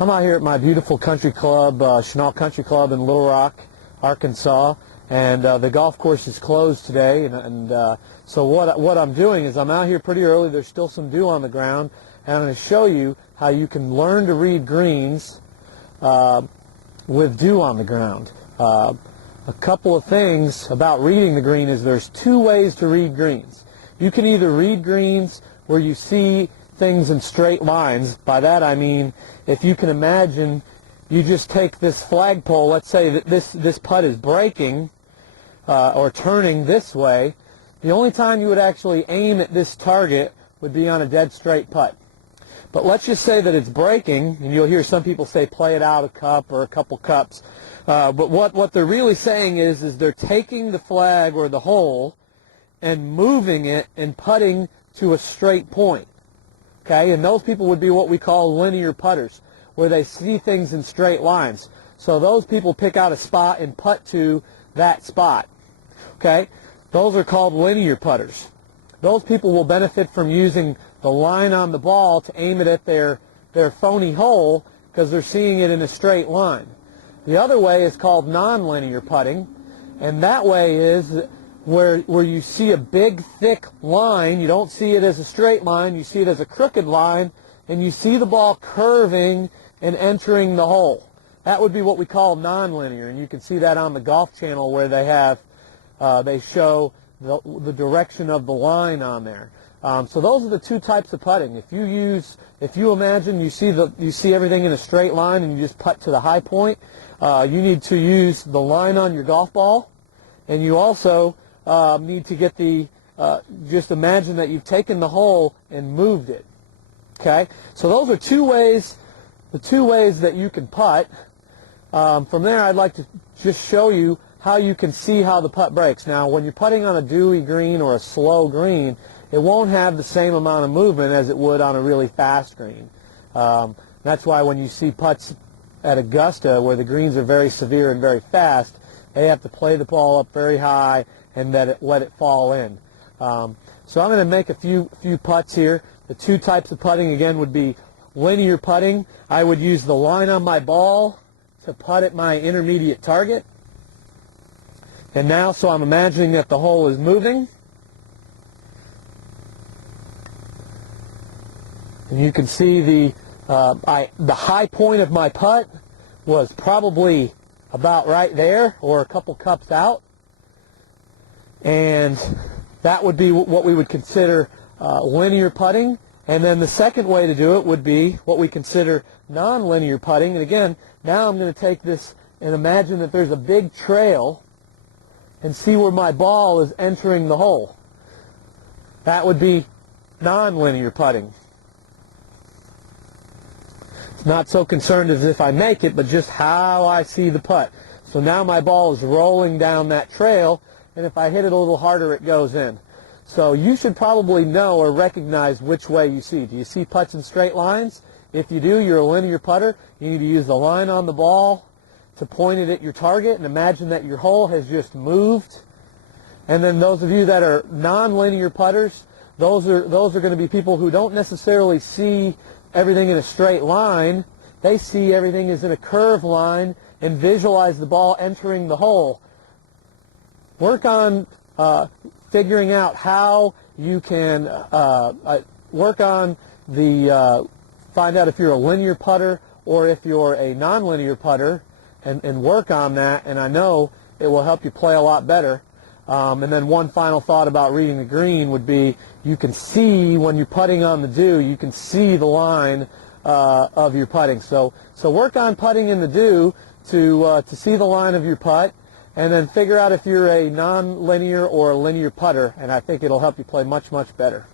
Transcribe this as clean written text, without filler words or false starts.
I'm out here at my beautiful country club, Chenal Country Club in Little Rock, Arkansas, and the golf course is closed today. So what I'm doing is I'm out here pretty early. There's still some dew on the ground, and I'm going to show you how you can learn to read greens with dew on the ground. A couple of things about reading the green is there's two ways to read greens. You can either read greens where you see things in straight lines. By that I mean, if you can imagine, you just take this flagpole, let's say that this putt is breaking or turning this way. The only time you would actually aim at this target would be on a dead straight putt. But let's just say that it's breaking, and you'll hear some people say play it out a cup or a couple cups. But what they're really saying is they're taking the flag or the hole and moving it and putting to a straight point. Okay, and those people would be what we call linear putters, where they see things in straight lines. So those people pick out a spot and putt to that spot. Okay, those are called linear putters. Those people will benefit from using the line on the ball to aim it at their phony hole because they're seeing it in a straight line. The other way is called nonlinear putting, and that way is where you see a big thick line. You don't see it as a straight line, you see it as a crooked line, and you see the ball curving and entering the hole. That would be what we call nonlinear, and you can see that on the Golf Channel where they show the direction of the line on there. So those are the two types of putting. If you imagine you see everything in a straight line and you just putt to the high point, you need to use the line on your golf ball, and you also need to get just imagine that you've taken the hole and moved it. Okay, so those are the two ways that you can putt. From there, I'd like to just show you how you can see how the putt breaks. Now, when you're putting on a dewy green or a slow green, it won't have the same amount of movement as it would on a really fast green. That's why when you see putts at Augusta where the greens are very severe and very fast, they have to play the ball up very high and let it fall in. So I'm going to make a few putts here. The two types of putting again would be linear putting. I would use the line on my ball to putt at my intermediate target. And now, so I'm imagining that the hole is moving. And you can see the high point of my putt was probably about right there or a couple cups out. And that would be what we would consider linear putting. And then the second way to do it would be what we consider nonlinear putting. And again, now I'm going to take this and imagine that there's a big trail and see where my ball is entering the hole. That would be nonlinear putting. Not so concerned as if I make it, but just how I see the putt. So now my ball is rolling down that trail, and if I hit it a little harder, it goes in. So you should probably know or recognize which way you see. Do you see putts in straight lines? If you do, you're a linear putter. You need to use the line on the ball to point it at your target, and imagine that your hole has just moved. And then those of you that are non-linear putters, those are going to be people who don't necessarily see everything in a straight line. They see everything as in a curved line and visualize the ball entering the hole. Work on figuring out how you can find out if you're a linear putter or if you're a non-linear putter, and work on that, and I know it will help you play a lot better. And then one final thought about reading the green would be you can see when you're putting on the dew, you can see the line of your putting. So work on putting in the dew to see the line of your putt, and then figure out if you're a non-linear or a linear putter, and I think it'll help you play much, much better.